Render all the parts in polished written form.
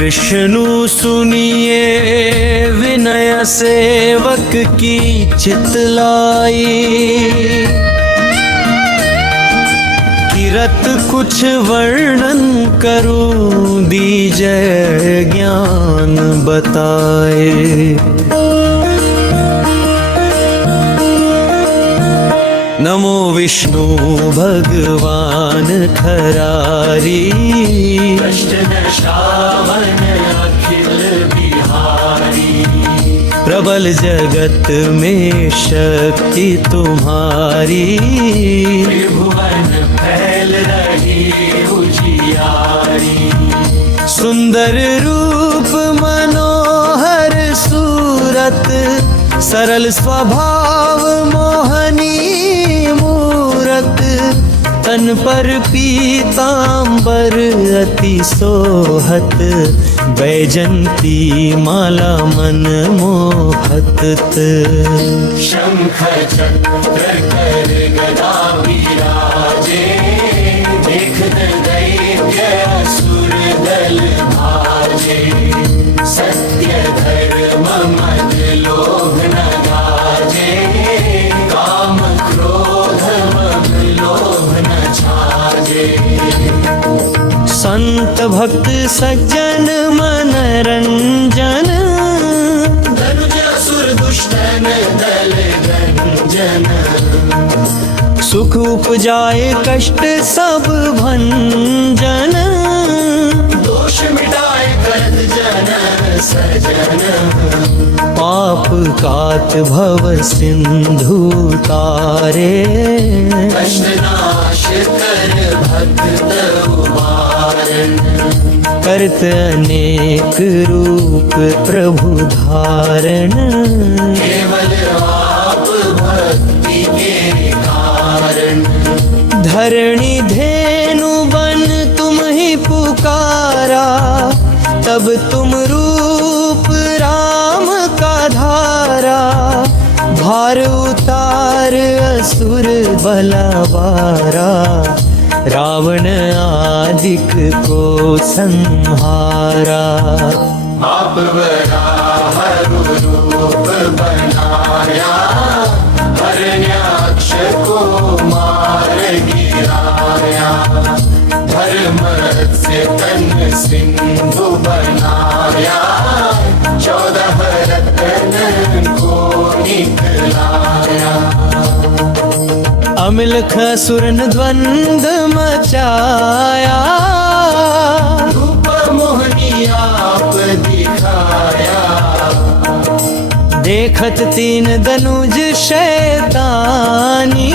विष्णु सुनिए विनय सेवक की चितलाई, किरत कुछ वर्णन करूं दीजय ज्ञान बताए। नमो विष्णु भगवान खरारी, कृष्ण श्रावण अखिल बिहारी। प्रबल जगत में शक्ति तुम्हारी, त्रिभुवन फैल रही उजियारी। सुंदर रूप मनोहर सूरत, सरल स्वभाव मोहनी मूरत। तन पर पीतांबर अति सोहत, बैजंती माला मन मोहत। शंख चक्र कर गदा विराजे, देख दैत्य असुर दल भाजे। सत्य धर्म मद लोभ न गाजे, काम क्रोध मद लोभ न छाजे। संत भक्त सज्जन मनरंजन, धनुज असुर दुष्टन दल गंजन। सुख उपजाए कष्ट सब भंजन। दोष मिटाए करत जन सजन। पाप काट भव सिंधु तारे, कष्ट नाश कर भक्त उबारन। करत अनेक रूप प्रभु धारण। केवल आप भक्ति के कारण। धरणी धेनु बन तुम ही पुकारा, तब तुम रूप राम का धारा। भार उतार असुर बलवारा, रावण आदिक को संहारा। आप वराह रूप बनाया, हरण्याक्ष को मार गिराया। धर्म से तन सिंधु बनाया, 14 रत्न को निकलाया। अमिल खसुरन द्वंद मचाया, रूप मोहनी आप दिखाया। देखत तीन दनुज शैतानी,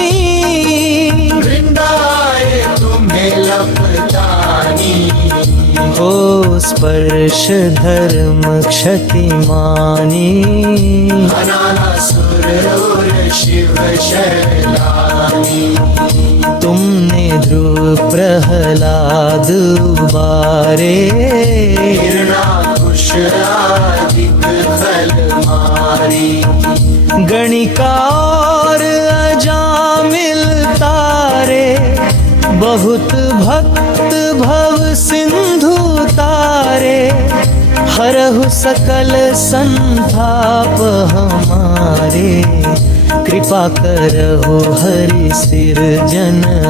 वृंदाए तुम्हें लपटानी। हो स्पर्श धर्म क्षति मानी। अनासुर और शिव शैलानी। तुमने ध्रुव प्रहलाद उबारे, हिरणाकुश आदिक खल मारी। गणिका और अजामिल तारे, बहुत भक्त भव सिंधु तारे। हरहु सकल संताप हमारे, कृपा करहु हरि सिरजनहारे।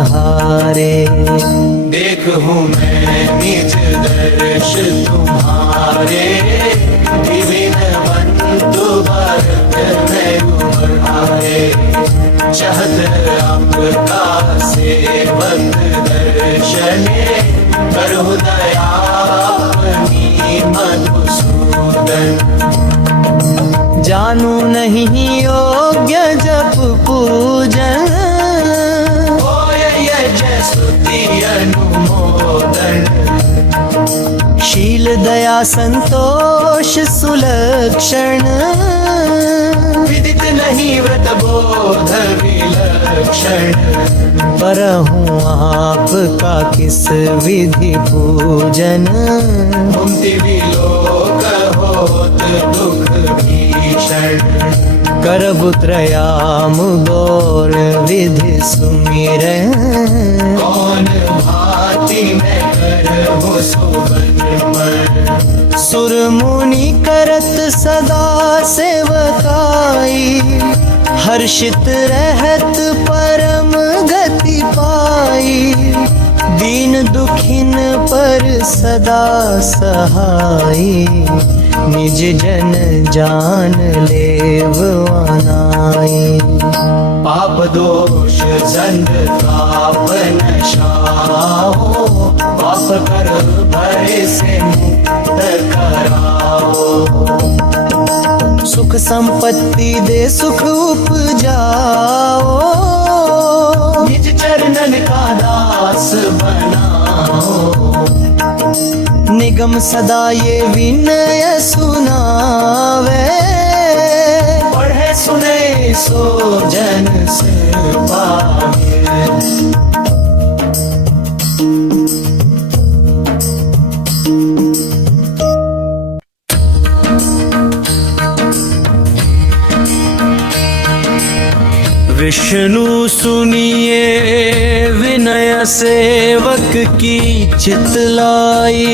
देखूं मैं निज दर्श तुम्हारे, विविधवंतु भरत में उभारे। चाहत आपका सेवक दर्शने, करहु दया अपनी मधुसूदन। जानू नहीं योग्य जप पूजन, होय यज स्तुति अनुमोदन। शील दया संतोष सुलक्षण। विदित नहीं व्रत बोध विलक्षण। परहूँ आपका किस विधि पूजन। मुक्ति विलोक होत दुख भीषण। करबु त्रयाम गौर विधि सुमिरन। कौन भांति मैं करहु सुबन मन। सुर मुनि करत सदा सेवकाई, हर्षित रहत परम गति पाई। दीन दुखिन पर सदा सहाई, निज जन जान लेव अनाई। पाप दोष दंड ताप नशाओ, पाप कर भय से मुक्त कराओ। सुख संपत्ति दे सुख उपजाओ, निज चरणन का दास बनाओ। निगम सदा ये विनय सुनावे, पढ़े सुने सो जन से पावे। विष्णु सुनिए विनय सेवक की चितलाई,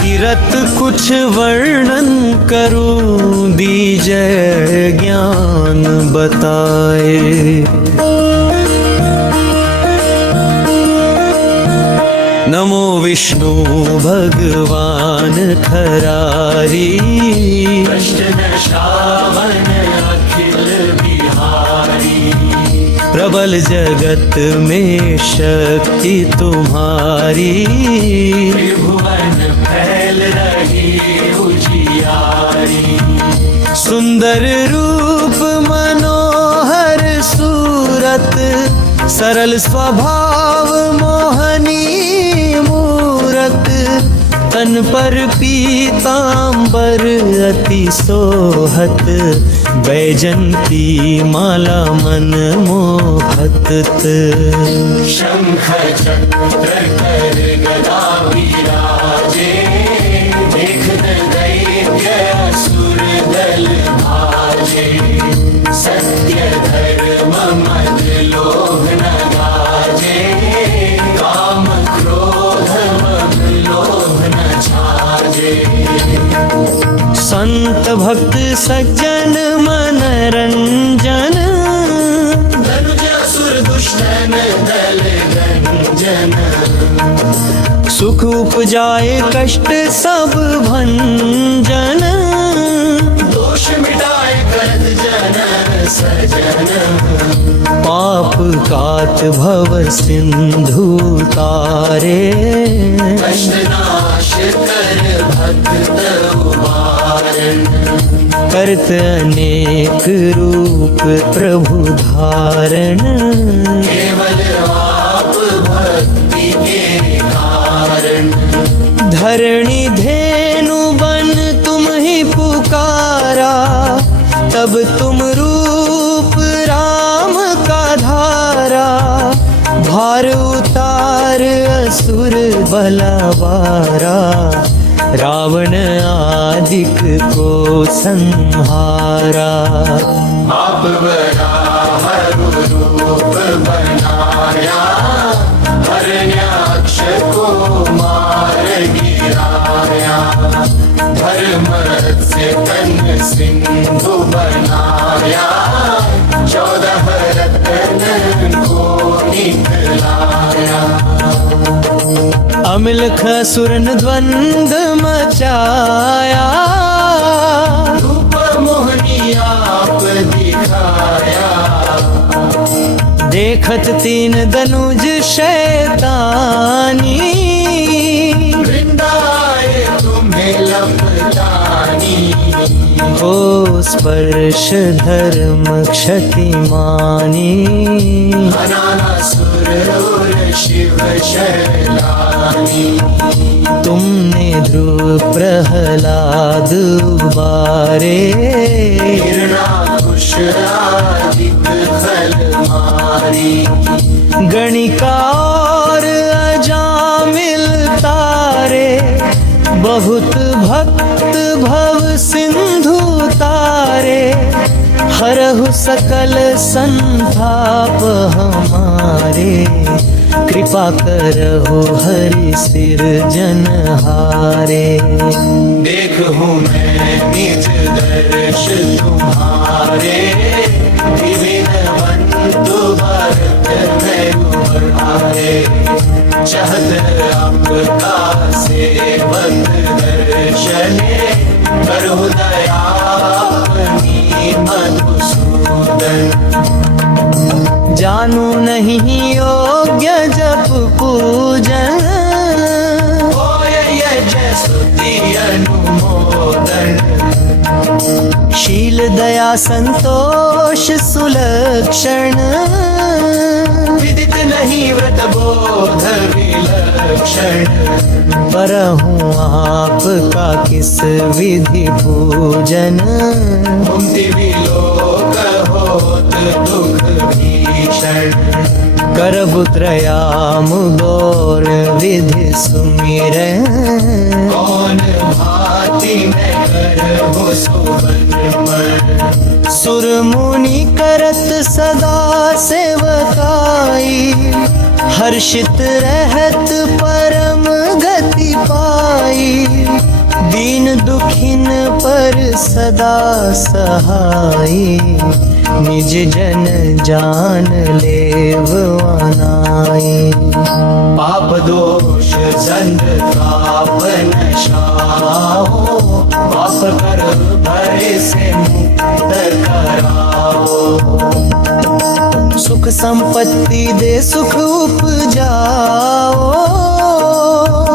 किरत कुछ वर्णन करूं दीजय ज्ञान बताए। नमो विष्णु भगवान खरारी, कृष्ण श्रावण अखिल बिहारी। प्रबल जगत में शक्ति तुम्हारी, त्रिभुवन फैल रही उजियारी। सुंदर रूप मनोहर सूरत, सरल स्वभाव मोहनी मूरत। तन पर पीतांबर अति सोहत, बैजंती माला मन मोहत। शंख चक्र कर गदा विराजे, देख दैत्य असुर दल भाजे। सत्य धर्म मद लोभ न गाजे, काम क्रोध मद लोभ न छाजे। संत भक्त सज्जन मनरंजन, धनुज असुर दुष्टन दल गंजन। सुख उपजाए कष्ट सब भंजन। दोष मिटाए करत जन सजन। पाप कात भव सिंधु तारे, कष्ट नाश कर भक्त उबारन। करत अनेक रूप प्रभु धारण। केवल आप भक्ति के कारण। धरणी धेनु बन तुम ही पुकारा, तब तुम रूप राम का धारा। भार उतार असुर बलवारा, रावण आदिक को संहारा। आप वराह रूप बनाया, हरण्याक्ष को मार गिराया। धर्म से तन सिंधु बनाया, 14 रत्न को निकलाया। अमिलख सुरन द्वंद मचाया, रूप मोहनी आप दिखाया। देखत तीन दनुज शैतानी, वृंदाए तुम्हें लपटानी। हो स्पर्श धर्म क्षति मानी। अनासुर और शिव शैलानी। तुमने ध्रुव प्रहलाद उबारे, हिरणाकुश आदिक खल मारी। गणिका और अजामिल तारे, बहुत भक्त भव सिंधु तारे। हरहु सकल संताप हमारे, कृपा करहु हरि सिरजनहारे। देखूं मैं निज दर्श तुम्हारे, दीनवंतु भरत मेरु बहारे। चाहत आपका सेवक दर्शने, करहु दया अपनी मधुसूदन। जानू नहीं योग्य जप पूजन, होय यज्ञ स्तुति अनुमोदन। शील दया संतोष सुलक्षण, विदित नहीं व्रत बोध विलक्षण। परहूँ आपका किस विधि पूजन, मुक्ति विलोक होत दुख भीषण। करबु त्रयाम गौर विधि सुमिरन। कौन भांति मैं करहु सुबन। सुर मुनि करत सदा सेवकाई, हर्षित रहत परम गति पाई। दीन दुखिन पर सदा सहाई, निज जन जान लेव अनाई। पाप दोष संग ताप नशाओ, पाप कर भय से मुक्त कराओ। सुख संपत्ति दे सुख उपजाओ,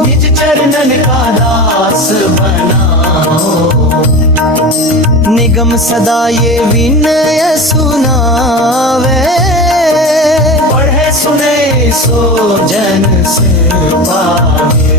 निज चरणन का दास बनाओ। निगम सदा ये विनय सुनावे, पढ़े सुने सो जन से पावे।